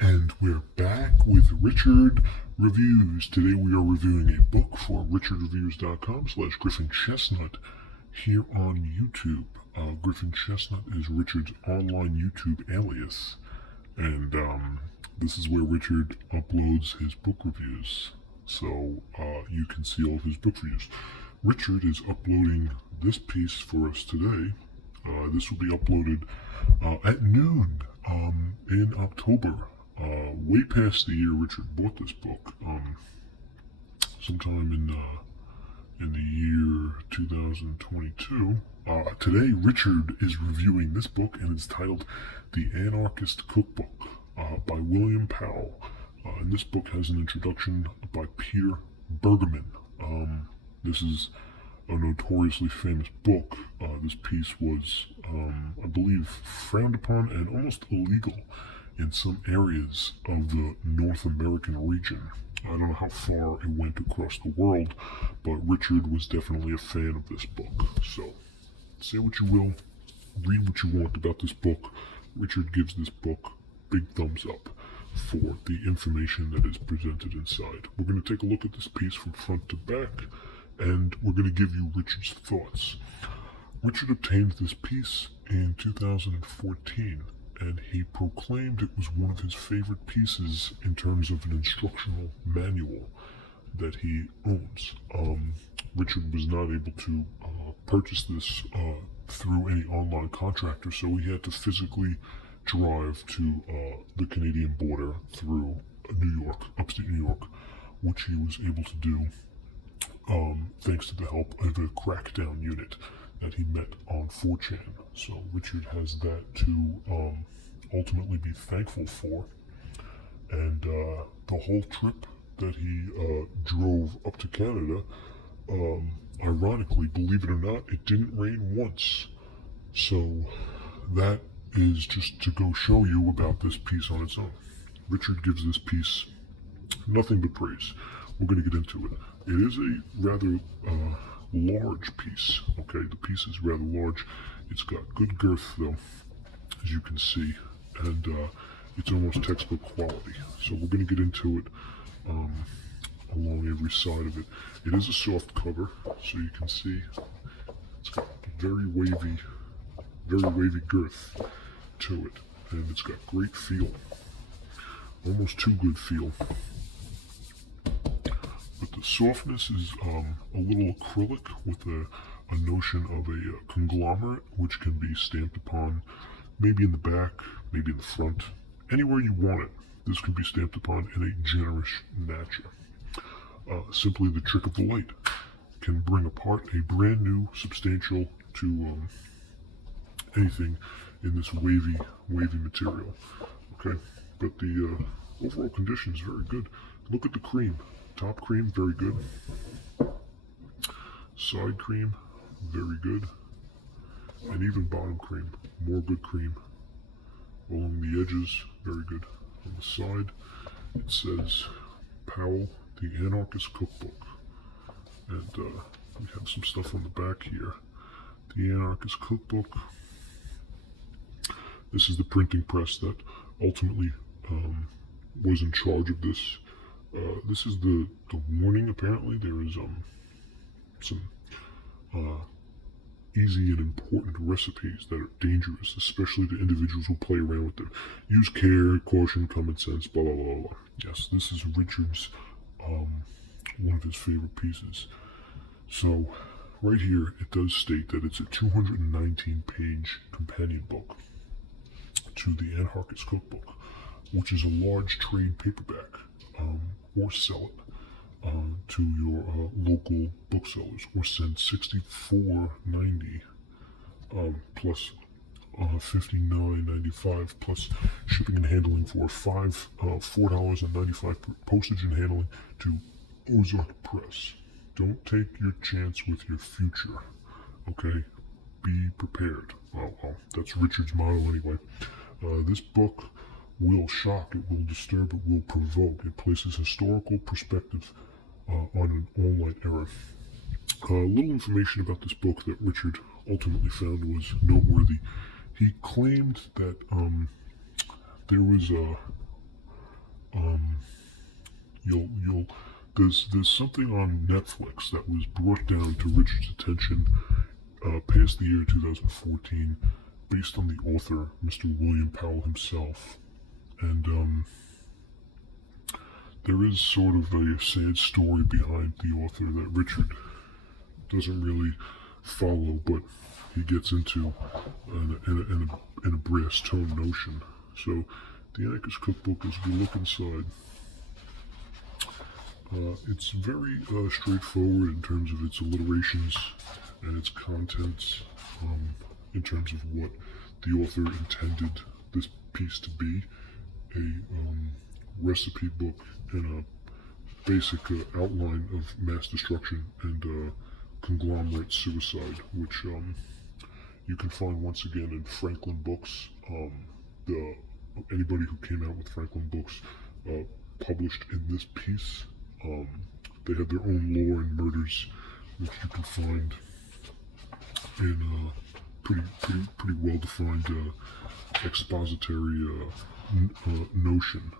And we're back with Richard Reviews. Today we are reviewing a book for richardreviews.com/Griffin Chestnut here on YouTube. Griffin Chestnut is Richard's online YouTube alias. And this is where Richard uploads his book reviews. So you can see all of his book reviews. Richard is uploading this piece for us today. This will be uploaded at noon in October. Way past the year Richard bought this book, sometime in the year 2022. Today Richard is reviewing this book, and it's titled The Anarchist Cookbook by William Powell. And this book has an introduction by Peter Bergman. This is a notoriously famous book. This piece was, I believe, frowned upon and almost illegal in some areas of the North American region. I don't know how far it went across the world, but Richard was definitely a fan of this book. So, say what you will, read what you want about this book. Richard gives this book big thumbs up for the information that is presented inside. We're going to take a look at this piece from front to back, and we're going to give you Richard's thoughts. Richard obtained this piece in 2014, and he proclaimed it was one of his favorite pieces in terms of an instructional manual that he owns. Richard was not able to purchase this through any online contractor, so he had to physically drive to the Canadian border through New York, upstate New York, which he was able to do thanks to the help of a crackdown unit that he met on 4chan. So Richard has that to ultimately be thankful for. And the whole trip that he drove up to Canada, ironically, believe it or not, it didn't rain once. So that is just to go show you about this piece on its own. Richard gives this piece nothing but praise. We're going to get into it. It is a rather large piece. Okay, the piece is rather large. It's got good girth, though, as you can see, and it's almost textbook quality. So we're going to get into it along every side of it. It is a soft cover, so you can see it's got very wavy girth to it, and it's got great feel, almost too good feel. But the softness is a little acrylic with a notion of a conglomerate, which can be stamped upon maybe in the back, maybe in the front, anywhere you want it. This can be stamped upon in a generous nature. Simply the trick of the light can bring apart a brand new substantial to anything in this wavy material. Okay, but the overall condition is very good. Look at the cream. Top cream, very good. Side cream, very good. And even bottom cream, more good cream. Along the edges, very good. On the side, it says Powell, the Anarchist Cookbook. And we have some stuff on the back here. The Anarchist Cookbook. This is the printing press that ultimately was in charge of this. This is the warning. Apparently there is some easy and important recipes that are dangerous, especially to individuals who play around with them. Use care, caution, common sense, blah blah blah blah. Yes, this is Richard's one of his favorite pieces. So right here it does state that it's a 219-page companion book to the Anarchist Cookbook, which is a large trade paperback. Or sell it to your local booksellers, or send $64.90 plus $59.95 plus shipping and handling for $4.95 postage and handling to Ozark Press. Don't take your chance with your future. Okay, be prepared. Well, that's Richard's motto anyway. This book will shock, it will disturb, it will provoke. It places historical perspective on an all-night era. Little information about this book that Richard ultimately found was noteworthy. He claimed that there was you'll there's something on Netflix that was brought down to Richard's attention past the year 2014, based on the author, Mr. William Powell himself, and there is sort of a sad story behind the author that Richard doesn't really follow, but he gets into in a brass tone notion. So the Anarchist Cookbook, as we look inside, it's very straightforward in terms of its alliterations and its contents, in terms of what the author intended this piece to be, a recipe book and a basic outline of mass destruction and conglomerate suicide, which you can find once again in Franklin Books. Anybody who came out with Franklin Books published in this piece. They had their own lore and murders, which you can find in pretty well defined expository notion.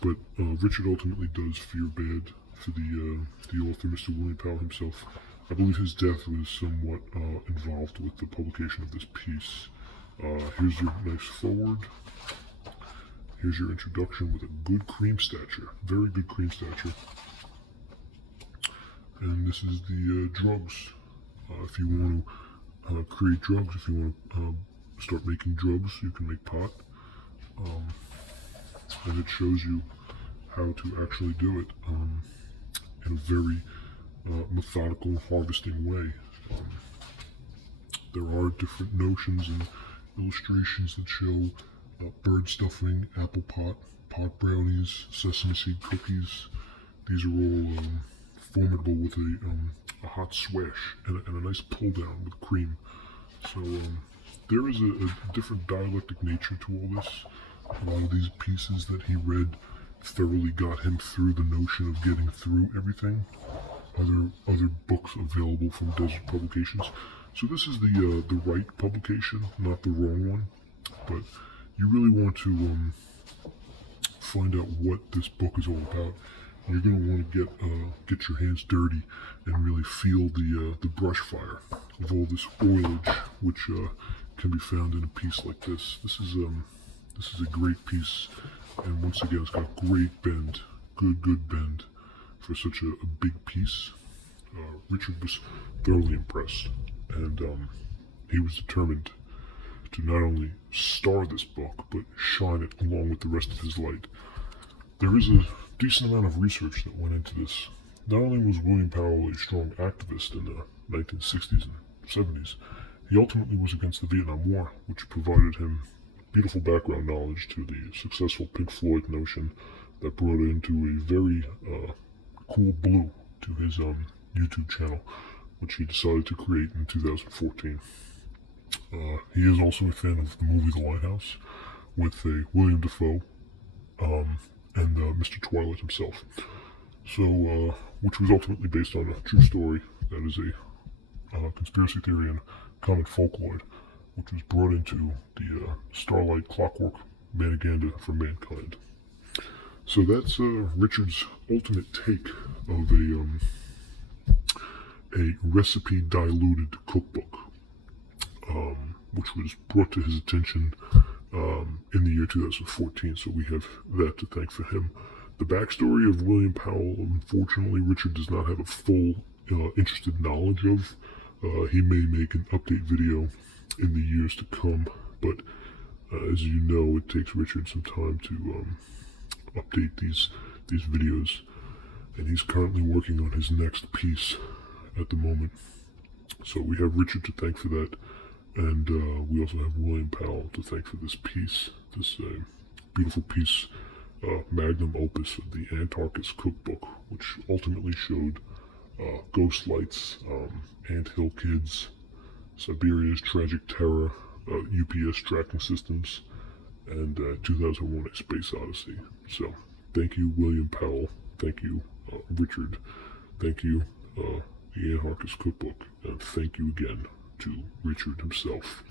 But Richard ultimately does fear bad for the author, Mr. William Powell himself. I believe his death was somewhat involved with the publication of this piece. Here's your nice foreword. Here's your introduction with a good cream stature, very good cream stature. And this is the drugs. If you want to create drugs, if you want to start making drugs, you can make pot. And it shows you how to actually do it in a very methodical, harvesting way. There are different notions and illustrations that show bird stuffing, apple pot brownies, sesame seed cookies. These are all formidable with a hot swash and a nice pull down with cream. So there is a different dialectic nature to all this. A lot of these pieces that he read thoroughly got him through the notion of getting through everything. Other books available from Desert Publications. So this is the right publication, not the wrong one. But you really want to find out what this book is all about. You're going to want to get your hands dirty and really feel the brush fire of all this oilage, which can be found in a piece like this. This is a great piece, and once again, it's got great bend, good bend for such a big piece. Richard was thoroughly impressed, and he was determined to not only star this book, but shine it along with the rest of his light. There is a decent amount of research that went into this. Not only was William Powell a strong activist in the 1960s and 70s, he ultimately was against the Vietnam War, which provided him beautiful background knowledge to the successful Pink Floyd notion that brought into a very cool blue to his YouTube channel, which he decided to create in 2014. He is also a fan of the movie The Lighthouse, with a William Dafoe and Mr. Twilight himself. So, which was ultimately based on a true story that is a conspiracy theory and common folklore, which was brought into the Starlight Clockwork Managanda for mankind. So that's Richard's ultimate take of a recipe diluted cookbook, which was brought to his attention in the year 2014. So we have that to thank for him. The backstory of William Powell, unfortunately, Richard does not have a full interested knowledge of. He may make an update video in the years to come, but as you know, it takes Richard some time to update these videos, and he's currently working on his next piece at the moment. So we have Richard to thank for that, and we also have William Powell to thank for this piece, this beautiful piece, magnum opus of the Anarchist Cookbook, which ultimately showed ghost lights, anthill kids, Siberia's tragic terror, UPS tracking systems, and 2001: A Space Odyssey. So, thank you, William Powell. Thank you, Richard. Thank you, the Anarchist Cookbook. And thank you again to Richard himself.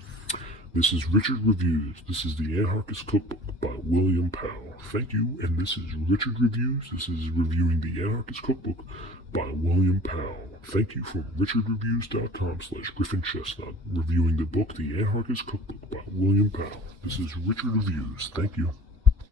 This is Richard Reviews. This is the Anarchist Cookbook by William Powell. Thank you, and this is Richard Reviews. This is reviewing the Anarchist Cookbook by William Powell. Thank you from richardreviews.com/GriffinChestnut, reviewing the book The Anarchist Cookbook by William Powell. This is Richard Reviews. Thank you.